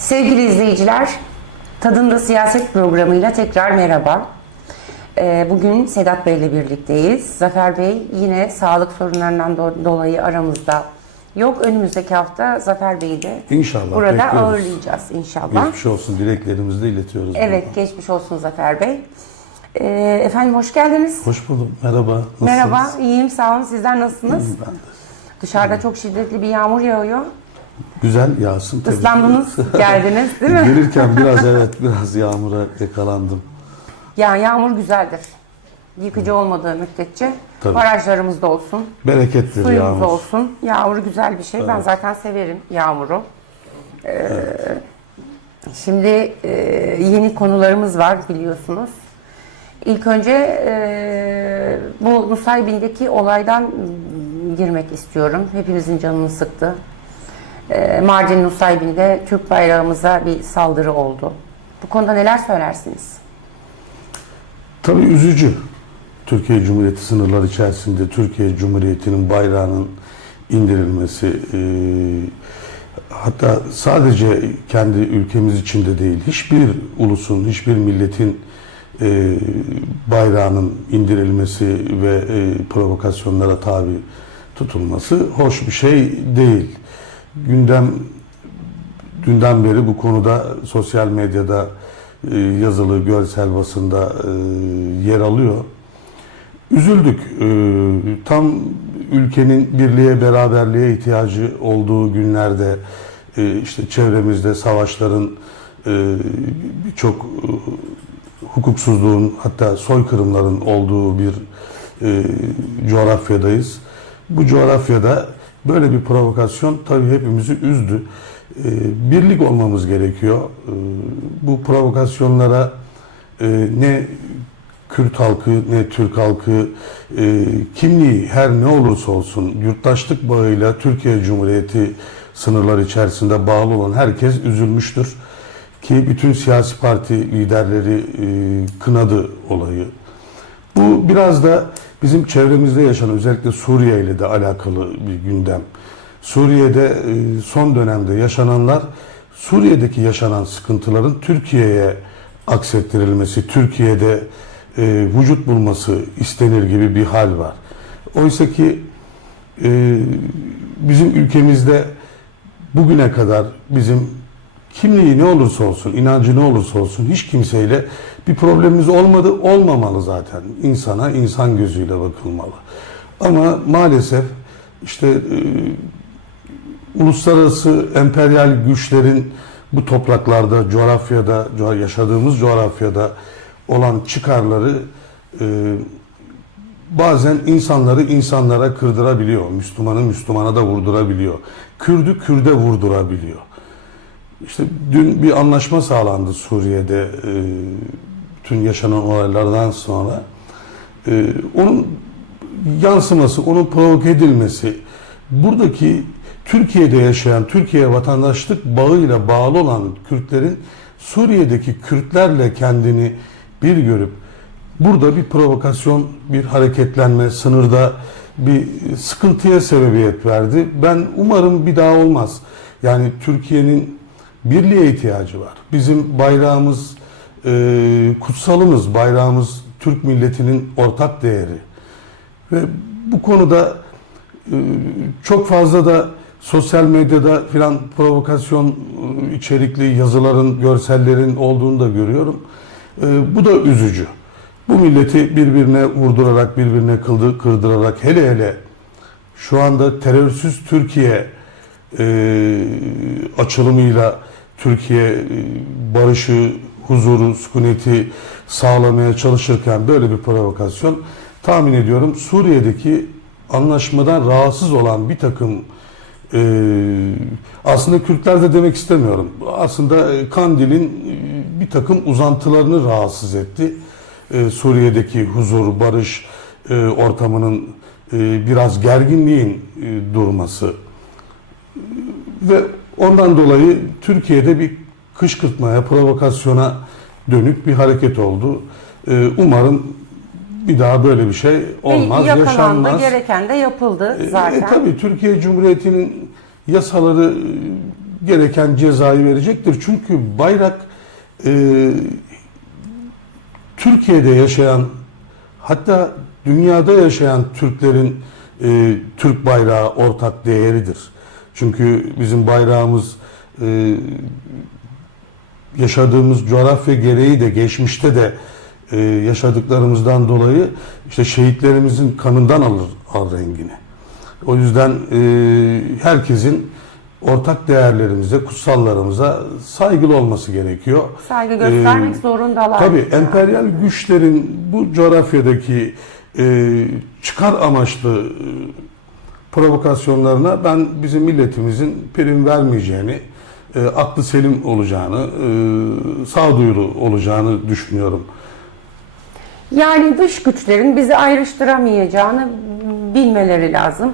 Sevgili izleyiciler, Tadında Siyaset programıyla tekrar merhaba. Ee, Bugün Sedat Bey ile birlikteyiz. Zafer Bey yine sağlık sorunlarından do- dolayı aramızda yok. Önümüzdeki hafta Zafer Bey'i de İnşallah, burada bekliyoruz. ağırlayacağız inşallah. Geçmiş olsun dileklerimizi de iletiyoruz. Evet, geçmiş olsun Zafer Bey. Ee, efendim hoş geldiniz. Hoş buldum. Merhaba. Nasılsınız? Merhaba, iyiyim sağ olun. Sizler nasılsınız? İyiyim ben de. Dışarıda çok şiddetli bir yağmur yağıyor. Güzel yağsın tabii. Islandınız, geldiniz değil mi? Gelirken biraz evet biraz yağmura yakalandım. Ya yağmur güzeldir. Yıkıcı olmadığı müddetçe Tabii. barajlarımızda olsun, Berekettir suyumuz yağmur. olsun. Yağmur güzel bir şey. Ben zaten severim yağmuru. Ee, Şimdi e, yeni konularımız var biliyorsunuz. İlk önce e, bu Nusaybin'deki olaydan girmek istiyorum. Hepimizin canını sıktı. E, Mardin Nusaybin'de Türk bayrağımıza bir saldırı oldu. Bu konuda neler söylersiniz? Tabii üzücü. Türkiye Cumhuriyeti sınırları içerisinde Türkiye Cumhuriyeti'nin bayrağının indirilmesi e, hatta sadece kendi ülkemiz içinde değil hiçbir ulusun, hiçbir milletin e, bayrağının indirilmesi ve e, provokasyonlara tabi tutulması hoş bir şey değil. Gündem dünden beri bu konuda sosyal medyada e, yazılı, görsel basında e, yer alıyor. Üzüldük. E, Tam ülkenin birliğe, beraberliğe ihtiyacı olduğu günlerde e, işte çevremizde savaşların e, birçok hukuksuzluğun hatta soykırımların olduğu bir coğrafyadayız. Bu coğrafyada böyle bir provokasyon tabii hepimizi üzdü. E, birlik olmamız gerekiyor. E, bu provokasyonlara e, ne Kürt halkı ne Türk halkı e, kimliği her ne olursa olsun yurttaşlık bağıyla Türkiye Cumhuriyeti sınırları içerisinde bağlı olan herkes üzülmüştür. Ki bütün siyasi parti liderleri e, kınadı olayı. Bu biraz da bizim çevremizde yaşanan özellikle Suriye ile de alakalı bir gündem. Suriye'de e, son dönemde yaşananlar Suriye'deki yaşanan sıkıntıların Türkiye'ye aksettirilmesi, Türkiye'de e, vücut bulması istenir gibi bir hal var. Oysa ki e, bizim ülkemizde bugüne kadar bizim kimliği ne olursa olsun, inancı ne olursa olsun hiç kimseyle bir problemimiz olmadı, olmamalı zaten. İnsana insan gözüyle bakılmalı. Ama maalesef işte e, uluslararası emperyal güçlerin bu topraklarda, coğrafyada, co- yaşadığımız coğrafyada olan çıkarları e, bazen insanları insanlara kırdırabiliyor. Müslümanı Müslümana da vurdurabiliyor. Kürdü Kürde vurdurabiliyor. İşte dün bir anlaşma sağlandı Suriye'de e, bütün yaşanan olaylardan sonra. E, onun yansıması, onun provoke edilmesi, buradaki Türkiye'de yaşayan, Türkiye vatandaşlık bağıyla bağlı olan Kürtlerin Suriye'deki Kürtlerle kendini bir görüp burada bir provokasyon, bir hareketlenme, sınırda bir sıkıntıya sebebiyet verdi. Ben umarım bir daha olmaz. Yani Türkiye'nin birliğe ihtiyacı var. Bizim bayrağımız e, kutsalımız, bayrağımız Türk milletinin ortak değeri. Ve bu konuda e, çok fazla da sosyal medyada filan provokasyon e, içerikli yazıların, görsellerin olduğunu da görüyorum. E, Bu da üzücü. Bu milleti birbirine vurdurarak, birbirine kıldı, kırdırarak hele hele şu anda terörsüz Türkiye e, açılımıyla Türkiye e, barışı, huzuru, sükuneti sağlamaya çalışırken böyle bir provokasyon tahmin ediyorum Suriye'deki anlaşmadan rahatsız olan bir takım e, aslında Kürtler de demek istemiyorum. Aslında e, Kandil'in e, bir takım uzantılarını rahatsız etti. E, Suriye'deki huzur, barış e, ortamının e, biraz gerginliğin e, durması ve ondan dolayı Türkiye'de bir kışkırtmaya, provokasyona dönük bir hareket oldu. Ee, umarım bir daha böyle bir şey olmaz, yakalandı, yaşanmaz. gereken de yapıldı E, zaten. E, tabii Türkiye Cumhuriyeti'nin yasaları gereken cezayı verecektir. Çünkü bayrak e, Türkiye'de yaşayan hatta dünyada yaşayan Türklerin e, Türk bayrağı ortak değeridir. Çünkü bizim bayrağımız e, yaşadığımız coğrafya gereği de geçmişte de e, yaşadıklarımızdan dolayı işte şehitlerimizin kanından alır al rengini. O yüzden e, herkesin ortak değerlerimize, kutsallarımıza saygılı olması gerekiyor. Saygı göstermek Ee, zorundalar. Tabii emperyal güçlerin bu coğrafyadaki e, çıkar amaçlı e, provokasyonlarına ben bizim milletimizin prim vermeyeceğini, e, aklı selim olacağını, e, sağduyulu olacağını düşünüyorum. Yani dış güçlerin bizi ayrıştıramayacağını bilmeleri lazım.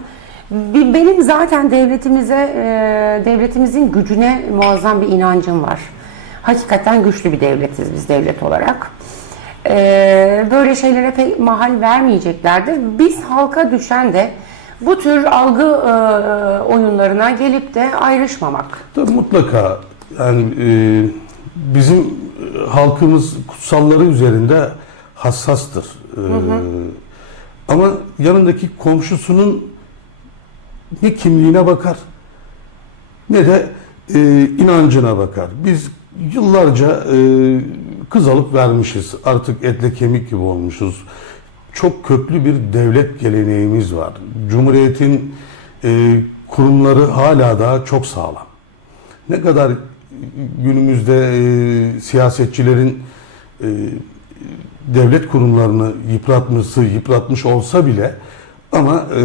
Benim zaten devletimize, e, devletimizin gücüne muazzam bir inancım var. Hakikaten güçlü bir devletiz biz devlet olarak. E, Böyle şeylere pek mahal vermeyeceklerdir. Biz halka düşen de bu tür algı e, oyunlarına gelip de ayrışmamak. Tabii mutlaka yani e, bizim e, halkımız kutsalları üzerinde hassastır. E, Ama yanındaki komşusunun ne kimliğine bakar ne de e, inancına bakar. Biz yıllarca e, kız alıp vermişiz. Artık etle kemik gibi olmuşuz. Çok köklü bir devlet geleneğimiz var. Cumhuriyetin e, kurumları hala da çok sağlam. Ne kadar günümüzde e, siyasetçilerin e, devlet kurumlarını yıpratması, yıpratmış olsa bile ama e,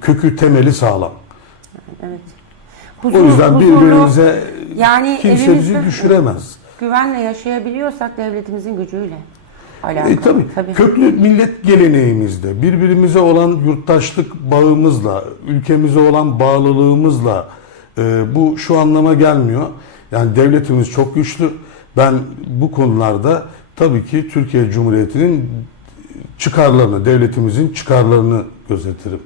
kökü temeli sağlam. Evet. O Huzur- yüzden huzurlu, birbirimize yani kimse bizi düşüremez. güvenle yaşayabiliyorsak devletimizin gücüyle alakalı. E, tabii, köklü millet geleneğimizde birbirimize olan yurttaşlık bağımızla, ülkemize olan bağlılığımızla e, bu şu anlama gelmiyor. Yani devletimiz çok güçlü. Ben bu konularda tabii ki Türkiye Cumhuriyeti'nin çıkarlarını, devletimizin çıkarlarını gözetirim.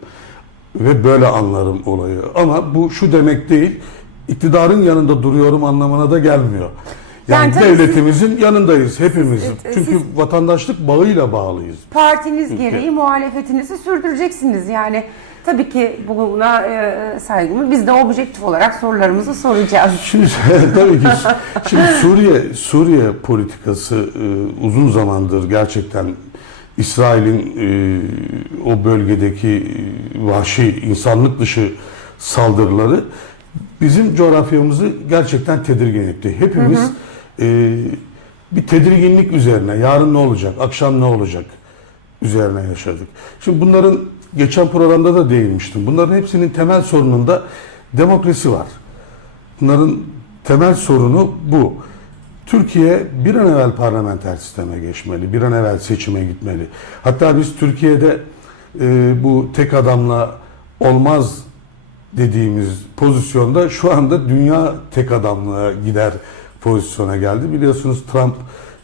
Ve böyle anlarım olayı. Ama bu şu demek değil, iktidarın yanında duruyorum anlamına da gelmiyor. Yani, Yani devletimizin yanındayız hepimiz. Siz- Çünkü siz- vatandaşlık bağıyla bağlıyız. Partiniz gereği muhalefetinizi sürdüreceksiniz. Yani tabii ki buna e, saygımız. Biz de objektif olarak sorularımızı soracağız. Şimdi tabii ki şimdi Suriye Suriye politikası e, uzun zamandır gerçekten İsrail'in e, o bölgedeki e, vahşi insanlık dışı saldırıları bizim coğrafyamızı gerçekten tedirgin etti. Hepimiz e, bir tedirginlik üzerine yarın ne olacak, akşam ne olacak üzerine yaşadık. Şimdi bunların geçen programda da değinmiştim. Bunların hepsinin temel sorununda demokrasi var. Bunların temel sorunu bu. Türkiye bir an evvel parlamenter sisteme geçmeli, bir an evvel seçime gitmeli. Hatta biz Türkiye'de e, bu tek adamla olmaz dediğimiz pozisyonda şu anda dünya tek adamlığa gider pozisyona geldi. Biliyorsunuz Trump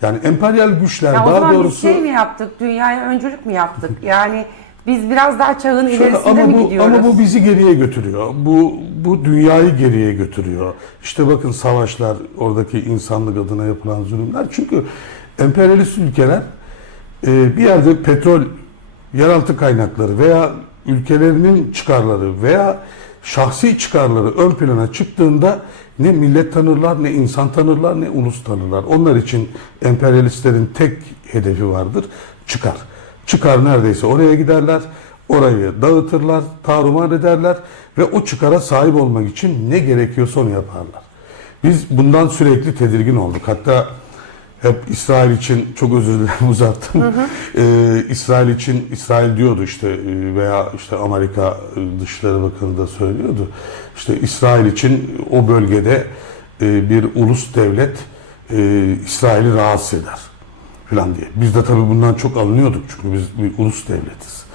yani emperyal güçler Ya daha doğrusu şey mi yaptık? Dünyaya öncülük mü yaptık? Yani biz biraz daha çağın Şöyle, ilerisinde ama mi bu, gidiyoruz? ama bu bizi geriye götürüyor. Bu bu dünyayı geriye götürüyor. İşte bakın savaşlar, oradaki insanlık adına yapılan zulümler. Çünkü emperyalist ülkeler e, bir yerde petrol, yeraltı kaynakları veya ülkelerinin çıkarları veya şahsi çıkarları ön plana çıktığında ne millet tanırlar, ne insan tanırlar, ne ulus tanırlar. Onlar için emperyalistlerin tek hedefi vardır, çıkar. Çıkar neredeyse oraya giderler, orayı dağıtırlar, tarumar ederler ve o çıkara sahip olmak için ne gerekiyorsa onu yaparlar. Biz bundan sürekli tedirgin olduk. Hatta hep İsrail için çok özür dilerim uzattım. Ee, İsrail için İsrail diyordu işte e, veya işte Amerika Dışişleri Bakanı da söylüyordu. İşte İsrail için o bölgede e, bir ulus devlet e, İsrail'i rahatsız eder falan diye. Biz de tabii bundan çok alınıyorduk çünkü biz bir ulus devletiz.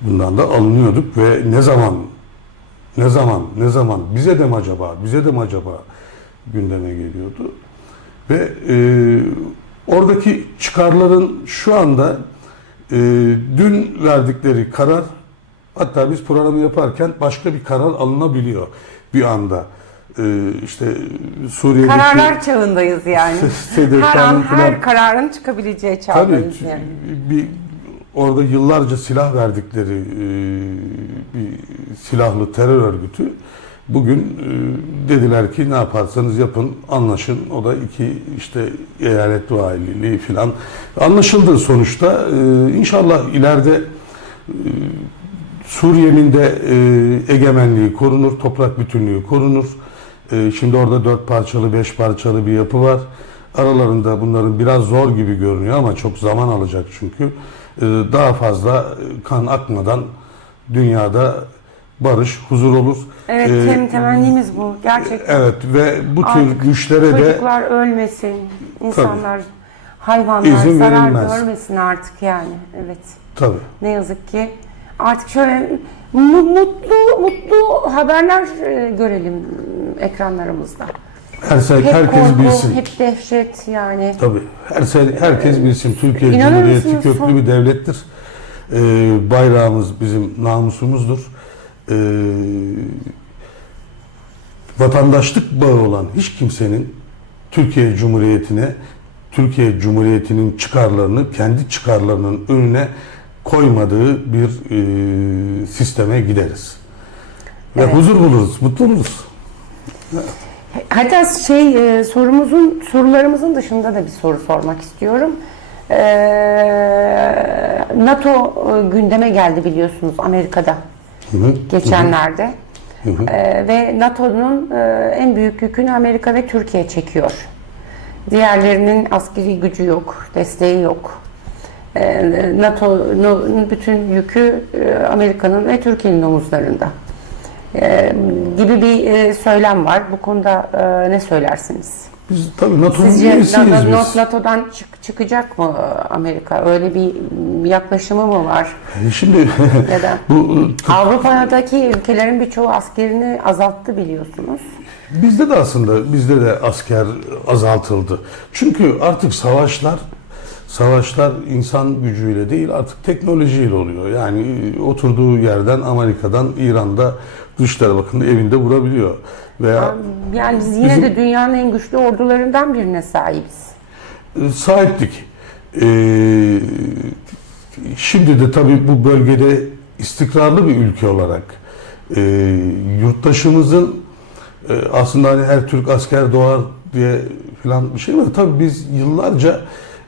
Bundan da alınıyorduk ve ne zaman ne zaman ne zaman bize de mi acaba bize de mi acaba gündeme geliyordu. Ve e, oradaki çıkarların şu anda e, dün verdikleri karar hatta biz programı yaparken başka bir karar alınabiliyor bir anda. e, işte Suriye'deki Kararlar çağındayız yani. Her an her kararın çıkabileceği Tabii çağdayız yani. bir orada yıllarca silah verdikleri e, bir silahlı terör örgütü bugün e, dediler ki ne yaparsanız yapın anlaşın. O da iki işte eyalet valiliği filan anlaşıldı sonuçta. E, İnşallah ileride e, Suriye'nin de e, egemenliği korunur, toprak bütünlüğü korunur. E, şimdi orada dört parçalı, beş parçalı bir yapı var. Aralarında bunların biraz zor gibi görünüyor ama çok zaman alacak çünkü. E, daha fazla e, kan akmadan dünyada barış, huzur olur. Evet, E, tem, temennimiz bu. Gerçekten. Evet ve bu tür Artık güçlere de Çocuklar ölmesin, insanlar, hayvanlar İzin zarar verilmez. görmesin artık yani. Evet. tabii Ne yazık ki artık şöyle mu- mutlu mutlu haberler e, görelim ekranlarımızda. her şey- Hep herkes korku, bilsin. hep dehşet yani. Tabii. Her şey- herkes bilsin. Türkiye İnanır Cumhuriyeti köklü Son- bir devlettir. Ee, bayrağımız bizim namusumuzdur. Ee, vatandaşlık bağı olan hiç kimsenin Türkiye Cumhuriyeti'ne Türkiye Cumhuriyeti'nin çıkarlarını kendi çıkarlarının önüne koymadığı bir e, sisteme gideriz. Ve Evet. huzur buluruz, mutlu oluruz. Hatta şey e, sorumuzun sorularımızın dışında da bir soru sormak istiyorum. Ee, NATO e, gündeme geldi biliyorsunuz Amerika'da Hı hı. geçenlerde. Hı hı. Ee, ve NATO'nun e, en büyük yükünü Amerika ve Türkiye çekiyor. Diğerlerinin askeri gücü yok, desteği yok. Ee, NATO'nun bütün yükü e, Amerika'nın ve Türkiye'nin omuzlarında. Ee, gibi bir e, söylem var. Bu konuda e, ne söylersiniz? Biz tabii NATO'nun Sizce üyesiyiz NATO- biz. NATO'dan çık- çıkacak mı e, Amerika? Öyle bir yaklaşımı mı var? E Şimdi Ya da bu Avrupa'daki ülkelerin birçoğu askerini azalttı biliyorsunuz. bizde de aslında bizde de asker azaltıldı. Çünkü artık savaşlar savaşlar insan gücüyle değil artık teknolojiyle oluyor. Yani oturduğu yerden Amerika'dan İran'da Dışişleri Bakanı evinde vurabiliyor. Veya Yani biz yine Bizim- de dünyanın en güçlü ordularından birine sahibiz. e, sahiptik. E, şimdi de tabii bu bölgede istikrarlı bir ülke olarak e, yurttaşımızın e, aslında hani her Türk asker doğar diye falan bir şey var. Tabii biz yıllarca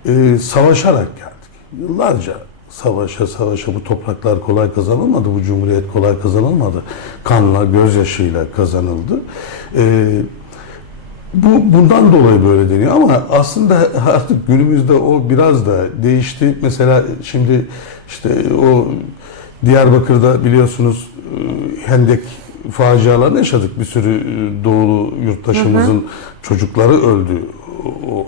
e, savaşarak geldik. Yıllarca savaşa savaşa bu topraklar kolay kazanılmadı. Bu cumhuriyet kolay kazanılmadı. Kanla, gözyaşıyla kazanıldı. E, bu bundan dolayı böyle deniyor ama aslında artık günümüzde o biraz da değişti. Mesela şimdi işte o Diyarbakır'da biliyorsunuz e, Hendek facialarını yaşadık. Bir sürü e, doğulu yurttaşımızın çocukları öldü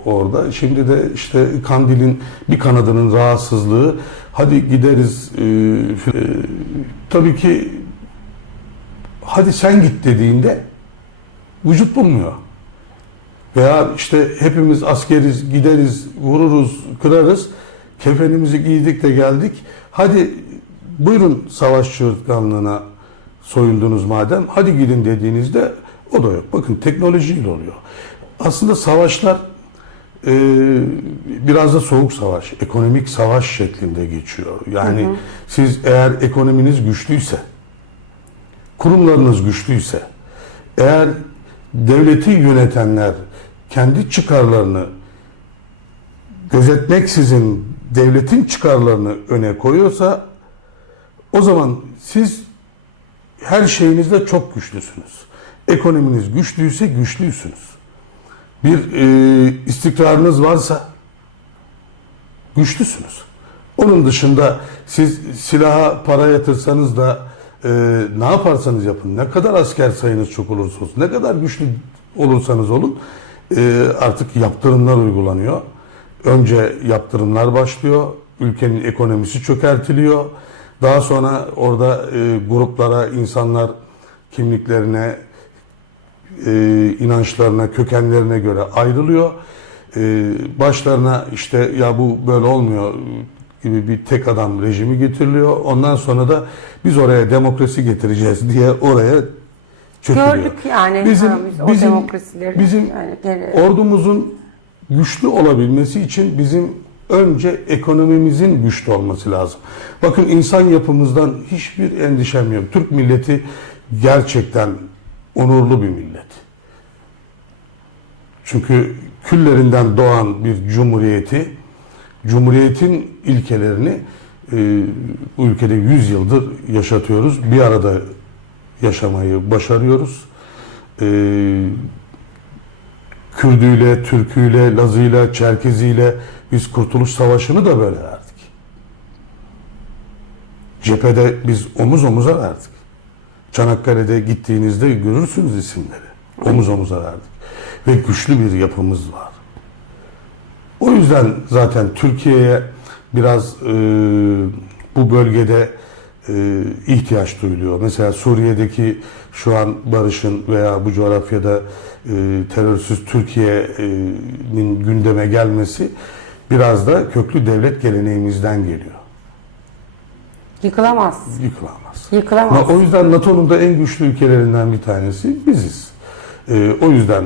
orada. Şimdi de işte Kandil'in bir kanadının rahatsızlığı hadi gideriz e, e, tabii ki hadi sen git dediğinde vücut bulmuyor. Veya işte hepimiz askeriz, gideriz, vururuz, kırarız. Kefenimizi giydik de geldik. Hadi buyurun savaş çığırtkanlığına soyundunuz madem. Hadi gidin dediğinizde o da yok. Bakın teknolojiyle oluyor. Aslında savaşlar e, biraz da soğuk savaş, ekonomik savaş şeklinde geçiyor. Yani siz eğer ekonominiz güçlüyse, kurumlarınız güçlüyse, eğer devleti yönetenler kendi çıkarlarını gözetmeksizin devletin çıkarlarını öne koyuyorsa o zaman siz her şeyinizde çok güçlüsünüz. Ekonominiz güçlüyse güçlüysünüz. Bir e, istikrarınız varsa güçlüsünüz. Onun dışında siz silaha para yatırsanız da e, ne yaparsanız yapın, ne kadar asker sayınız çok olursa olsun, ne kadar güçlü olursanız olun e, artık yaptırımlar uygulanıyor. Önce yaptırımlar başlıyor, ülkenin ekonomisi çökertiliyor. Daha sonra orada e, gruplara, insanlar kimliklerine, e, inançlarına, kökenlerine göre ayrılıyor. E, başlarına işte ya bu böyle olmuyor gibi bir tek adam rejimi getiriliyor. Ondan sonra da biz oraya demokrasi getireceğiz diye oraya çökülüyor. Gördük yani Bizim, ha, biz o bizim, demokrasileri. bizim yani geri- ordumuzun güçlü olabilmesi için bizim önce ekonomimizin güçlü olması lazım. Bakın insan yapımızdan hiçbir endişem yok. Türk milleti gerçekten onurlu bir millet. Çünkü küllerinden doğan bir cumhuriyeti, cumhuriyetin ilkelerini e, ülkede 100 yıldır yaşatıyoruz. Bir arada yaşamayı başarıyoruz. E, Kürdüyle, Türküyle, Lazıyla, Çerkeziyle biz Kurtuluş Savaşı'nı da böyle verdik. Cephede biz omuz omuza verdik. Çanakkale'de gittiğinizde görürsünüz isimleri. Omuz omuza verdik. Ve güçlü bir yapımız var. O yüzden zaten Türkiye'ye biraz e, bu bölgede e, ihtiyaç duyuluyor. Mesela Suriye'deki şu an barışın veya bu coğrafyada e, terörsüz Türkiye'nin gündeme gelmesi biraz da köklü devlet geleneğimizden geliyor. Yıkılamaz. Yıkılamaz. Yıkılamaz. Ama o yüzden NATO'nun da en güçlü ülkelerinden bir tanesi biziz. Ee, o yüzden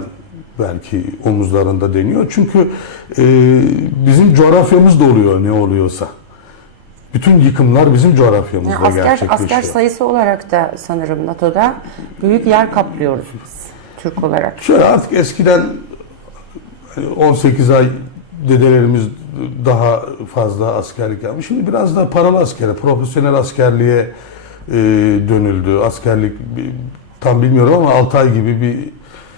belki omuzlarında deniyor. Çünkü e, bizim coğrafyamız da oluyor ne oluyorsa. Bütün yıkımlar bizim coğrafyamızda Yani asker, gerçekleşiyor. asker sayısı olarak da sanırım NATO'da büyük yer kaplıyoruz biz Türk olarak. Şöyle artık eskiden hani 18 ay dedelerimiz daha fazla askerlik yapmış. Şimdi biraz daha paralı askere, profesyonel askerliğe e, dönüldü. Askerlik tam bilmiyorum ama 6 ay gibi bir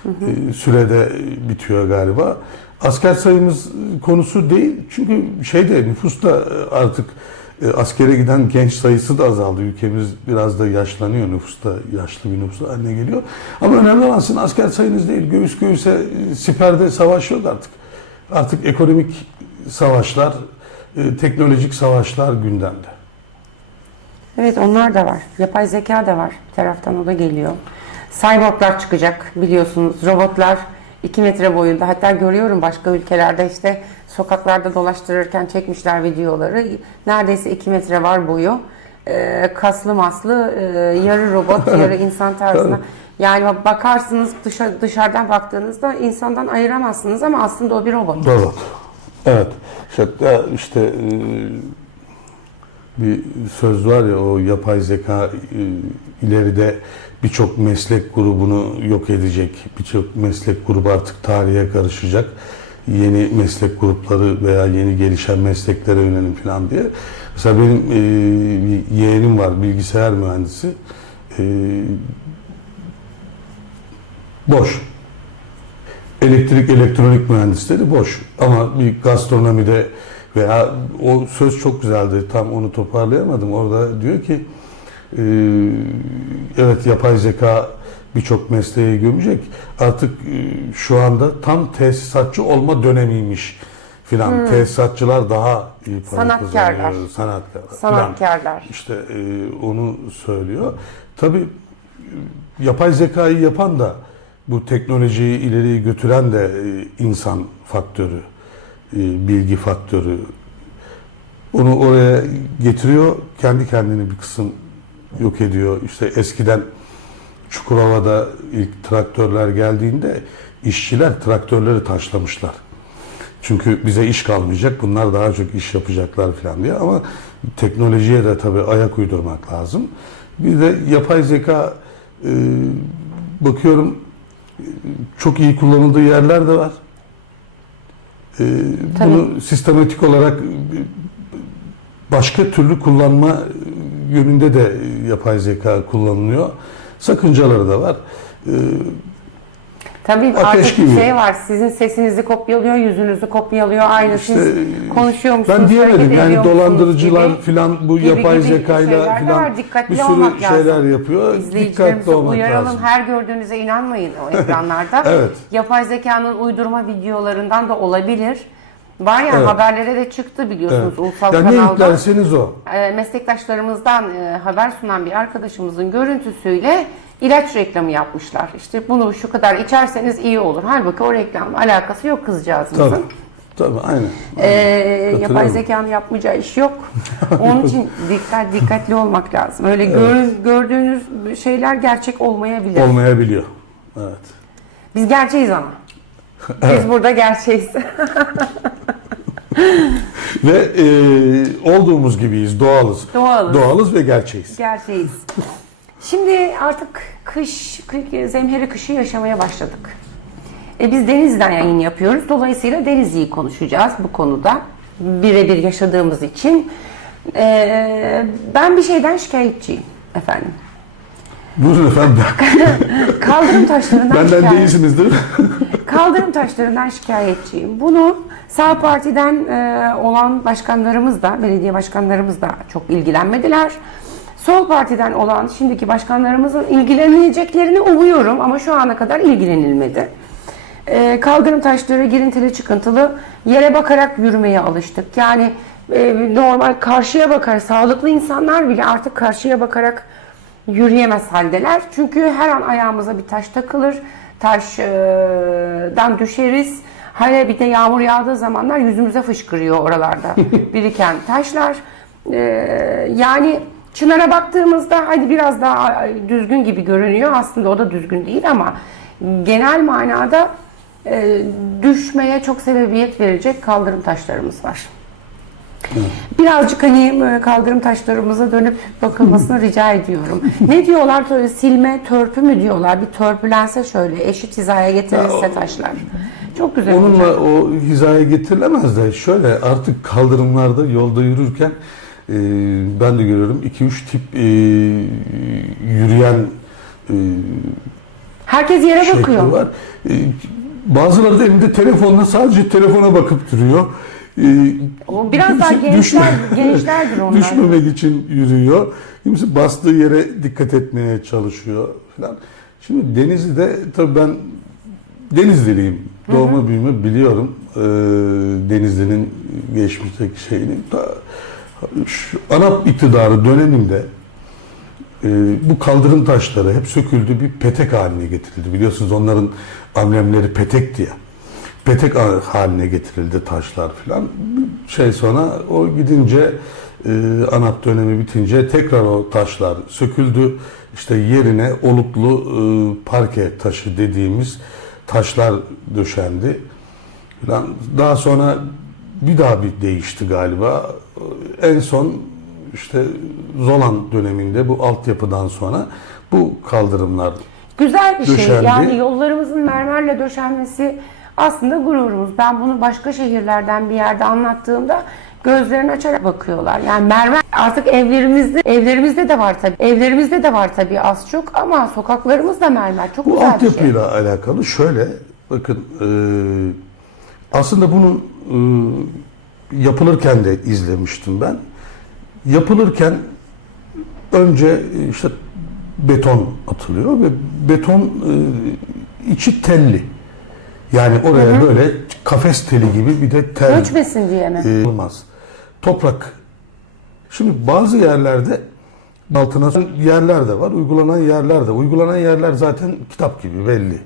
e, sürede bitiyor galiba. Asker sayımız konusu değil. Çünkü şeyde nüfusta artık e, askere giden genç sayısı da azaldı. Ülkemiz biraz da yaşlanıyor. Nüfusta yaşlı bir nüfus haline geliyor. Ama önemli olan sizin asker sayınız değil. Göğüs göğüse siperde savaş yok artık. Artık ekonomik savaşlar, e, teknolojik savaşlar gündemde. Evet onlar da var. Yapay zeka da var. Bir taraftan o da geliyor. Cyborglar çıkacak biliyorsunuz. Robotlar 2 metre boyunda. Hatta görüyorum başka ülkelerde işte sokaklarda dolaştırırken çekmişler videoları. Neredeyse 2 metre var boyu. Ee, kaslı maslı e, yarı robot yarı insan tarzına. Yani bak- bakarsınız dışa, dışarıdan baktığınızda insandan ayıramazsınız ama aslında o bir robot. Robot. Evet. İşte, ya işte e, bir söz var ya o yapay zeka e, ileride birçok meslek grubunu yok edecek. Birçok meslek grubu artık tarihe karışacak. Yeni meslek grupları veya yeni gelişen mesleklere yönelim falan diye. Mesela benim e, yeğenim var bilgisayar mühendisi. E, boş elektrik elektronik mühendisleri boş. Ama bir gastronomide veya o söz çok güzeldi. Tam onu toparlayamadım. Orada diyor ki e, evet yapay zeka birçok mesleği gömecek. Artık e, şu anda tam tesisatçı olma dönemiymiş filan. Tesisatçılar daha iyi para Sanatkarlar. kazanıyor. Sanatkarlar. filan. İşte e, onu söylüyor. Tabii yapay zekayı yapan da bu teknolojiyi ileriye götüren de e, insan faktörü, e, bilgi faktörü. Onu oraya getiriyor, kendi kendini bir kısım yok ediyor. İşte eskiden Çukurova'da ilk traktörler geldiğinde işçiler traktörleri taşlamışlar. Çünkü bize iş kalmayacak, bunlar daha çok iş yapacaklar falan diye ama teknolojiye de tabii ayak uydurmak lazım. Bir de yapay zeka e, bakıyorum çok iyi kullanıldığı yerler de var. E, bunu sistematik olarak başka türlü kullanma yönünde de yapay zeka kullanılıyor. Sakıncaları da var. E, Tabii Ateş artık bir gibi. şey var. Sizin sesinizi kopyalıyor, yüzünüzü kopyalıyor. Aynı siz İşte, konuşuyormuşsunuz. Ben diyemedim yani dolandırıcılar gibi. filan bu gibi yapay gibi zekayla şeyler filan bir sürü olmak lazım. şeyler yapıyor. Dikkatli olmak uyaralım. lazım. Her gördüğünüze inanmayın o ekranlarda. Evet. Yapay zekanın uydurma videolarından da olabilir. Var ya Evet. haberlere de çıktı biliyorsunuz Evet. ulusal Ya ne kanalda. yüklerseniz o. E, meslektaşlarımızdan e, haber sunan bir arkadaşımızın görüntüsüyle ilaç reklamı yapmışlar. İşte bunu şu kadar içerseniz iyi olur. Halbuki o reklamla alakası yok kızcağızımızın. Tabii. Tabii aynen. Ee, Katılıyorum. yapay zekanın yapmayacağı iş yok. Onun için dikkat dikkatli olmak lazım. Öyle gör- gördüğünüz şeyler gerçek olmayabilir. Olmayabiliyor. Evet. Biz gerçeğiz ama. Biz burada gerçeğiz. Ve e, olduğumuz gibiyiz, doğalız. Doğalız. Doğalız ve gerçeğiz. gerçeğiz. Şimdi artık kış, zemheri kışı yaşamaya başladık. E biz Denizli'den yayın yapıyoruz. Dolayısıyla Denizli'yi konuşacağız bu konuda. Birebir yaşadığımız için. E, ben bir şeyden şikayetçiyim efendim. Buyurun efendim. Kaldırım taşlarından Benden şikayet- değilsinizdir. Kaldırım taşlarından şikayetçiyim. Bunu sağ partiden e, olan başkanlarımız da, belediye başkanlarımız da çok ilgilenmediler. Sol partiden olan şimdiki başkanlarımızın ilgileneceklerini umuyorum ama şu ana kadar ilgilenilmedi. E, kaldırım taşları girintili çıkıntılı yere bakarak yürümeye alıştık. Yani e, normal karşıya bakar, sağlıklı insanlar bile artık karşıya bakarak yürüyemez haldeler. Çünkü her an ayağımıza bir taş takılır, taşdan düşeriz. Hele bir de yağmur yağdığı zamanlar yüzümüze fışkırıyor oralarda biriken taşlar. Ee, yani Çınar'a baktığımızda hadi biraz daha düzgün gibi görünüyor. Aslında o da düzgün değil ama genel manada e, düşmeye çok sebebiyet verecek kaldırım taşlarımız var. Birazcık hani e, kaldırım taşlarımıza dönüp bakılmasını rica ediyorum. Ne diyorlar? Silme, törpü mü diyorlar? Bir törpülense şöyle eşit hizaya getirilse taşlar. Çok güzel Onunla olacak. o hizaya getirilemez de şöyle artık kaldırımlarda yolda yürürken e, ben de görüyorum 2-3 tip e, yürüyen e, Herkes yere şekli bakıyor. var. E, bazıları da elinde telefonla sadece telefona bakıp duruyor. E, O biraz daha kimse gençler, gençlerdir onlar. düşmemek için yürüyor. Kimisi bastığı yere dikkat etmeye çalışıyor falan. Şimdi Denizli'de tabii ben Denizliliyim. Doğma büyüme biliyorum e, Denizli'nin geçmişteki şeyini. Ta, şu ANAP iktidarı döneminde e, bu kaldırım taşları hep söküldü bir petek haline getirildi. Biliyorsunuz onların amblemleri petek diye. Petek haline getirildi taşlar filan. Şey sonra o gidince e, ANAP dönemi bitince tekrar o taşlar söküldü. İşte yerine oluklu e, parke taşı dediğimiz taşlar döşendi. Daha sonra bir daha bir değişti galiba. En son işte Zolan döneminde bu altyapıdan sonra bu kaldırımlar Güzel bir şey. Döşendi. Yani yollarımızın mermerle döşenmesi aslında gururumuz. Ben bunu başka şehirlerden bir yerde anlattığımda gözlerini açarak bakıyorlar. Yani mermer artık evlerimizde evlerimizde de var tabii. Evlerimizde de var tabii az çok ama sokaklarımız da mermer. Çok Bu güzel bir şey. altyapıyla alakalı şöyle bakın e, aslında bunun e, yapılırken de izlemiştim ben. Yapılırken önce işte beton atılıyor ve beton e, içi telli. Yani oraya böyle kafes teli gibi bir de tel Göçmesin diye mi? e, olmaz. Toprak. Şimdi bazı yerlerde altına yerler de var, uygulanan yerler de. Uygulanan yerler zaten kitap gibi belli.